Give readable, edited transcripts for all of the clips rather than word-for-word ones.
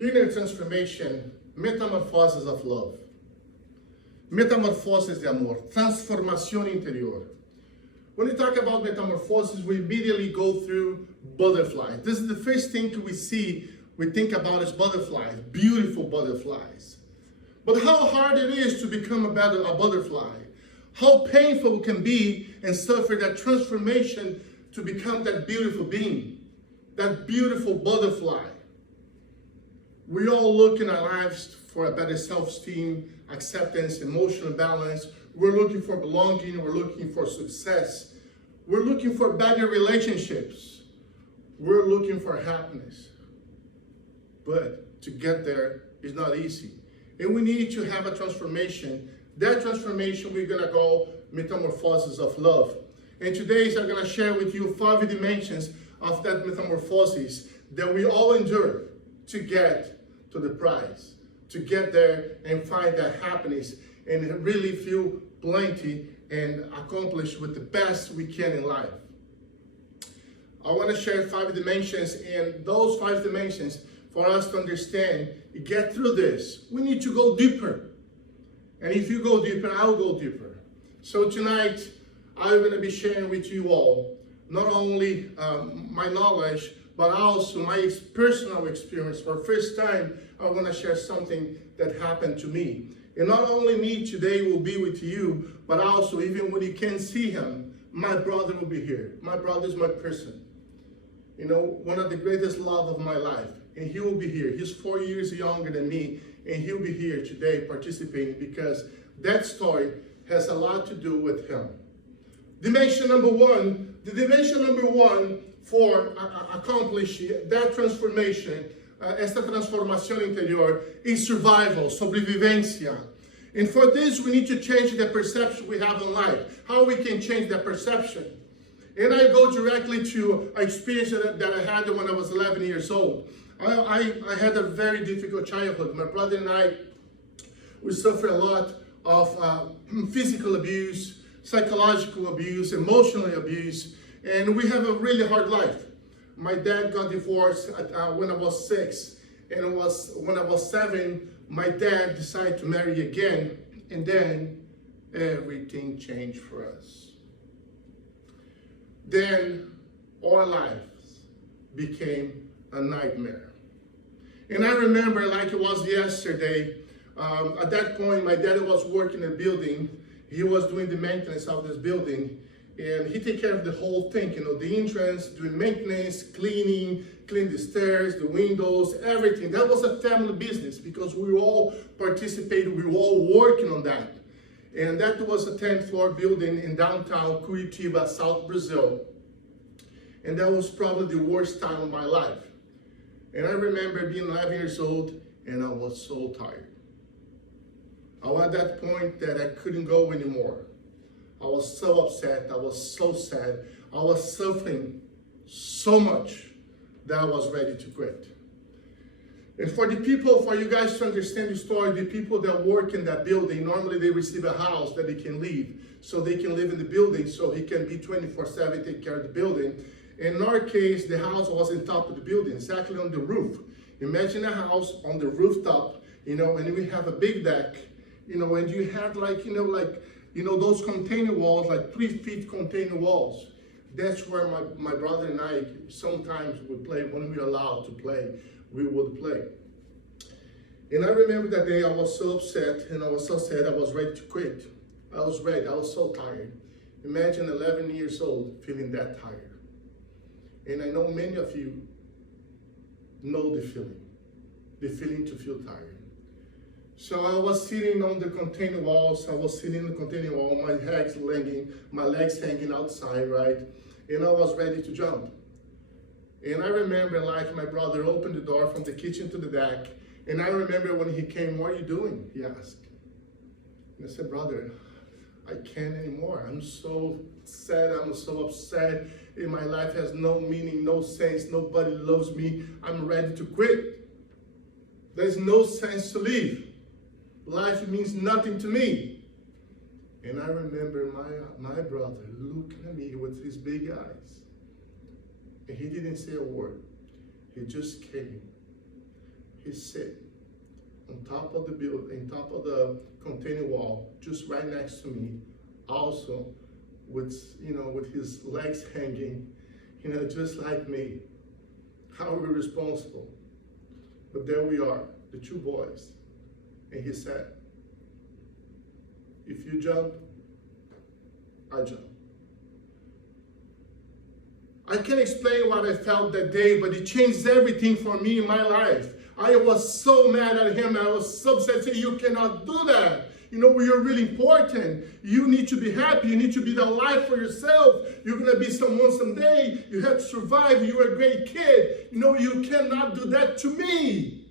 Inner transformation, metamorphosis of love. Metamorfosis de amor, transformación interior. When we talk about metamorphosis, we immediately go through butterflies. This is the first thing we think about is butterflies, beautiful butterflies. But how hard it is to become a butterfly. How painful it can be and suffer that transformation to become that beautiful being, that beautiful butterfly. We all look in our lives for a better self-esteem, acceptance, emotional balance. We're looking for belonging. We're looking for success. We're looking for better relationships. We're looking for happiness. But to get there is not easy. And we need to have a transformation. That transformation, we're going to go metamorphosis of love. And today I'm going to share with you 5 dimensions of that metamorphosis that we all endure to get to the prize, to get there and find that happiness and really feel plenty and accomplished with the best we can in life. I want to share 5 dimensions, and those 5 dimensions for us to understand, get through this, we need to go deeper. And if you go deeper, I'll go deeper. So tonight, I'm going to be sharing with you all, not only my knowledge, but also my personal experience. For the first time, I want to share something that happened to me. And not only me today will be with you, but also even when you can't see him, my brother will be here. My brother is my person. You know, one of the greatest love of my life. And he will be here. He's 4 years younger than me, and he'll be here today participating because that story has a lot to do with him. Dimension number 1, the dimension number 1 for accomplishing that transformation, esta transformación interior, is survival, sobrevivencia. And for this, we need to change the perception we have in life, how we can change that perception. And I go directly to an experience that I had when I was 11 years old. I had a very difficult childhood. My brother and I, we suffered a lot of physical abuse, psychological abuse, emotional abuse, and we have a really hard life. My dad got divorced when I was 6, and when I was 7, my dad decided to marry again, and then everything changed for us. Then our lives became a nightmare. And I remember like it was yesterday, at that point my dad was working in a building. He was doing the maintenance of this building, and he took care of the whole thing, you know, the entrance, doing maintenance, clean the stairs, the windows, everything. That was a family business because we all participated, we were all working on that. And that was a 10th floor building in downtown Curitiba, South Brazil. And that was probably the worst time of my life. And I remember being 11 years old, and I was so tired. I was at that point that I couldn't go anymore. I was so upset, I was so sad, I was suffering so much that I was ready to quit. And for you guys to understand the story, the people that work in that building, normally they receive a house that they can leave. So they can live in the building, so he can be 24/7, take care of the building. In our case, the house was on top of the building, it's actually on the roof. Imagine a house on the rooftop, you know, and we have a big deck, you know, and you had those container walls, like 3 feet container walls. That's where my brother and I sometimes would play. When we were allowed to play, we would play. And I remember that day I was so upset and I was so sad, I was ready to quit. I was ready, I was so tired. Imagine 11 years old feeling that tired. And I know many of you know the feeling to feel tired. So I was sitting on the container walls, my legs hanging outside, right? And I was ready to jump. And I remember like my brother opened the door from the kitchen to the deck. And I remember when he came, "What are you doing?" he asked. And I said, "Brother, I can't anymore. I'm so sad, I'm so upset. And my life has no meaning, no sense. Nobody loves me. I'm ready to quit. There's no sense to live. Life means nothing to me." And I remember my brother looking at me with his big eyes. And he didn't say a word. He just came. he sit on top of the building, on top of the containing wall, just right next to me, also with, with his legs hanging, just like me. How are we responsible? But there we are, the two boys. And he said, if you jump, I jump. I can't explain what I felt that day, but it changed everything for me in my life. I was so mad at him. I was so upset. Saying, you cannot do that. You're really important. You need to be happy. You need to be the life for yourself. You're going to be someone someday. You have to survive. You're a great kid. You cannot do that to me.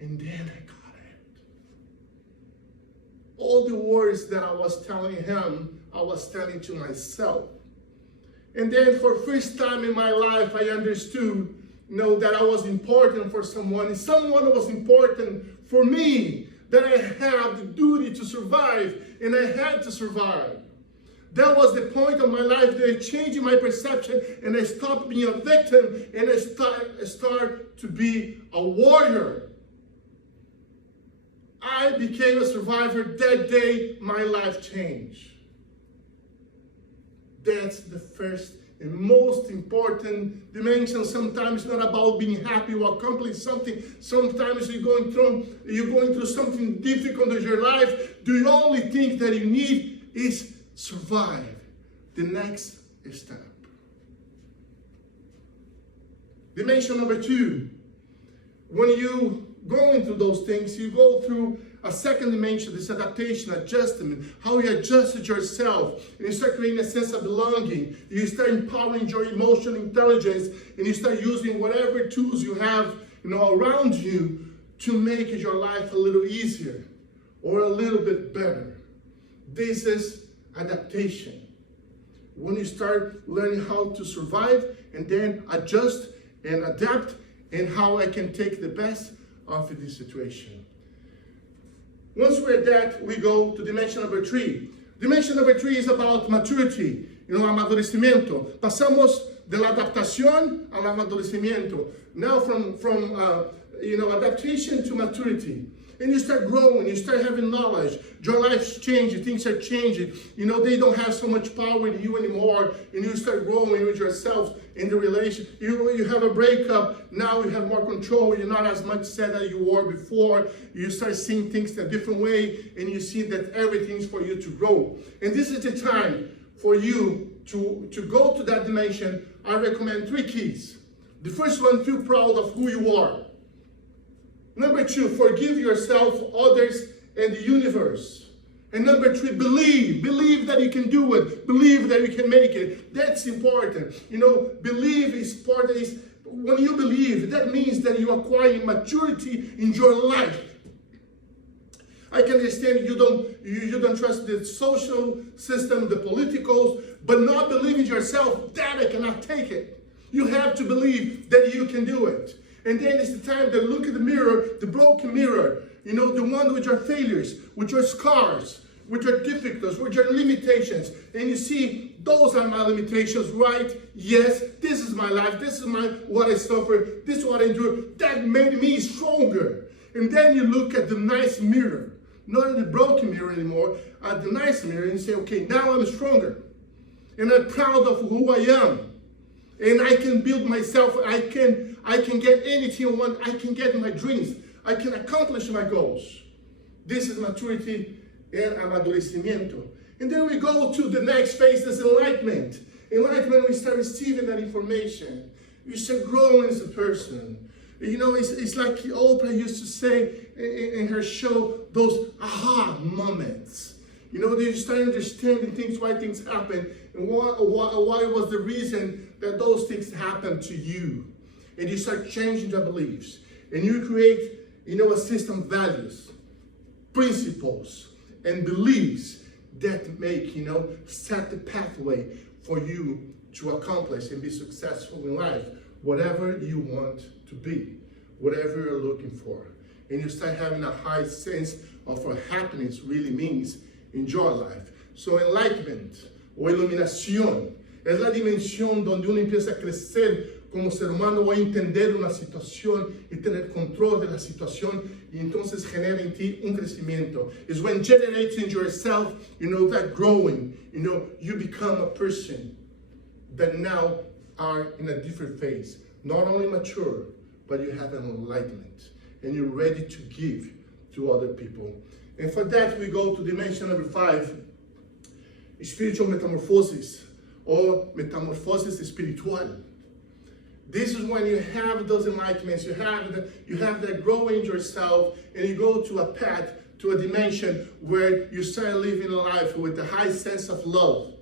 And then I got it. All the words that I was telling him, I was telling to myself. And then for the first time in my life, I understood, that I was important for someone. And someone was important for me. That I have the duty to survive, and I had to survive. That was the point of my life that I changed my perception, and I stopped being a victim, and I start to be a warrior. I became a survivor. That day, my life changed. That's the first and most important dimension. Sometimes it's not about being happy or accomplishing something. Sometimes you're going through something difficult in your life. The only thing that you need is survive. The next step. Dimension number 2. When you go into those things, you go through a second dimension, this adaptation, adjustment, how you adjusted yourself, and you start creating a sense of belonging. You start empowering your emotional intelligence, and you start using whatever tools you have, around you to make your life a little easier or a little bit better. This is adaptation. When you start learning how to survive and then adjust and adapt, and how I can take the best of this situation. Once we're at that, we go to dimension number 3. Dimension number 3 is about maturity, amadurecimiento. Pasamos de la adaptación al amadurecimiento. Now from adaptation to maturity. And you start growing, you start having knowledge. Your life's changing, things are changing. They don't have so much power in you anymore. And you start growing with yourself in the relation. You have a breakup, now you have more control. You're not as much sad as you were before. You start seeing things in a different way, and you see that everything's for you to grow. And this is the time for you to go to that dimension. I recommend 3 keys. The first one, feel proud of who you are. Number 2, forgive yourself, others, and the universe. And number 3, believe. Believe that you can do it. Believe that you can make it. That's important. Believe is part of this. When you believe, that means that you acquire maturity in your life. I can understand you don't trust the social system, the politicals, but not believing yourself, that I cannot take it. You have to believe that you can do it. And then it's the time to look at the mirror, the broken mirror, the one with your failures, with your scars, with your difficulties, with your limitations. And you see, those are my limitations, right? Yes, this is my life. This is what I suffered. This is what I endured. That made me stronger. And then you look at the nice mirror, not the broken mirror anymore, at the nice mirror, and you say, okay, now I'm stronger. And I'm proud of who I am. And I can build myself. I can get anything I want. I can get my dreams. I can accomplish my goals. This is maturity and amadurecimiento. And then we go to the next phase, that's enlightenment. Enlightenment, we start receiving that information. You start growing as a person. It's like Oprah used to say in her show, those aha moments. You start understanding things, why things happen, and why was the reason that those things happen to you. And you start changing your beliefs. And you create, a system of values, principles, and beliefs that make, set the pathway for you to accomplish and be successful in life. Whatever you want to be, whatever you're looking for. And you start having a high sense of what happiness really means in your life. So enlightenment, o iluminación, es la dimensión donde uno empieza a crecer como ser humano a entender una situación y tener control de la situación y entonces genera en ti un crecimiento. It's when generates in yourself, that growing, you become a person that now are in a different phase. Not only mature, but you have an enlightenment and you're ready to give to other people. And for that, we go to dimension number 5, spiritual metamorphosis, or metamorphosis espiritual. This is when you have those enlightenments, you have that growing yourself, and you go to a path, to a dimension where you start living a life with a high sense of love,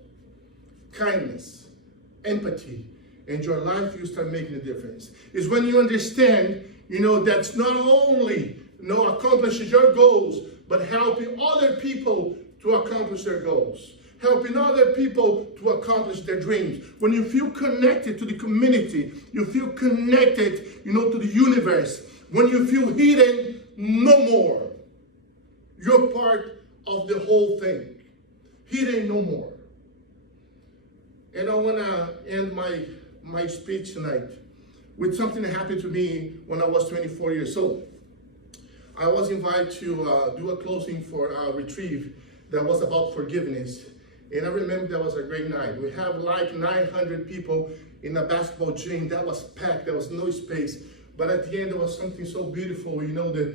kindness, empathy, and your life, you start making a difference. It's when you understand, that's not only, accomplishing your goals, but helping other people to accomplish their goals. Helping other people to accomplish their dreams. When you feel connected to the community, you feel connected, to the universe. When you feel hidden, no more. You're part of the whole thing. Hidden no more. And I want to end my speech tonight with something that happened to me when I was 24 years old. I was invited to do a closing for a retreat that was about forgiveness. And I remember that was a great night. We have like 900 people in a basketball gym. That was packed. There was no space. But at the end, there was something so beautiful. The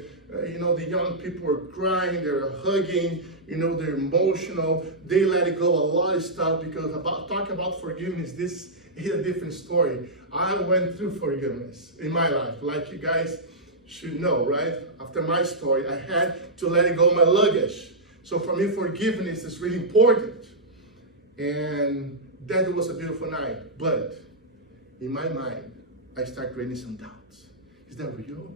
young people were crying. They were hugging. They're emotional. They let it go. A lot of stuff because talking about forgiveness, this is a different story. I went through forgiveness in my life, like you guys should know, right? After my story, I had to let it go my luggage. So for me, forgiveness is really important. And that was a beautiful night. But in my mind, I start creating some doubts. Is that real?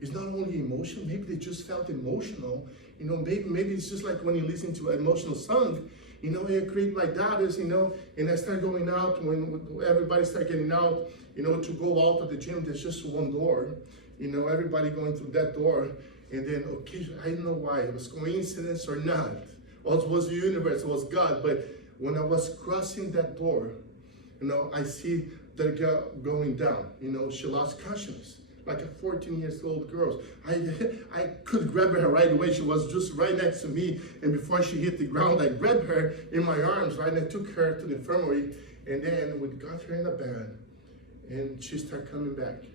It's not only emotional. Maybe they just felt emotional. Maybe it's just like when you listen to an emotional song. I create my doubts, and I start going out when everybody start getting out, to go out of the gym. There's just one door. Everybody going through that door. And then occasionally, I don't know why, it was coincidence or not. Or it was the universe, it was God. But when I was crossing that door, I see that girl going down. She lost consciousness, like a 14-year-old girl. I could grab her right away. She was just right next to me. And before she hit the ground, I grabbed her in my arms, right? And I took her to the infirmary. And then we got her in a bed. And she started coming back.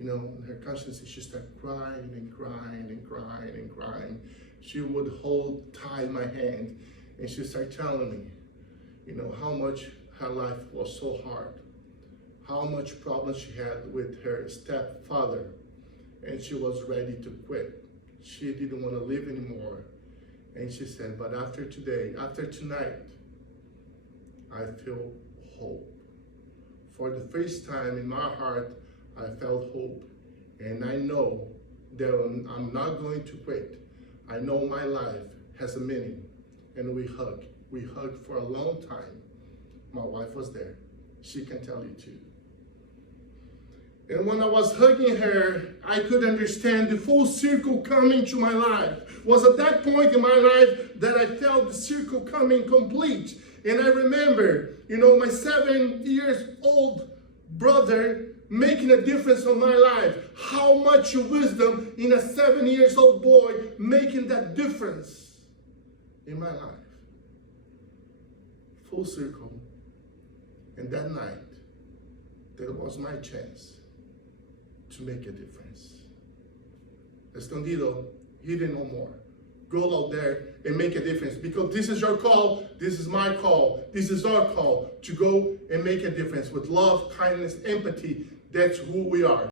Her consciousness, she started crying and crying and crying and crying. She would hold tight my hand and she started telling me, how much her life was so hard, how much problems she had with her stepfather, and she was ready to quit. She didn't want to live anymore. And she said, but after today, after tonight, I feel hope. For the first time in my heart, I felt hope, and I know that I'm not going to quit. I know my life has a meaning, and we hugged. We hugged for a long time. My wife was there. She can tell you too. And when I was hugging her, I could understand the full circle coming to my life. It was at that point in my life that I felt the circle coming complete. And I remember, my 7-year-old brother making a difference in my life. How much wisdom in a 7-year-old boy making that difference in my life. Full circle. And that night, that was my chance to make a difference. Escondido, hidden no more. Go out there and make a difference, because this is your call, this is my call, this is our call to go and make a difference with love, kindness, empathy. That's who we are.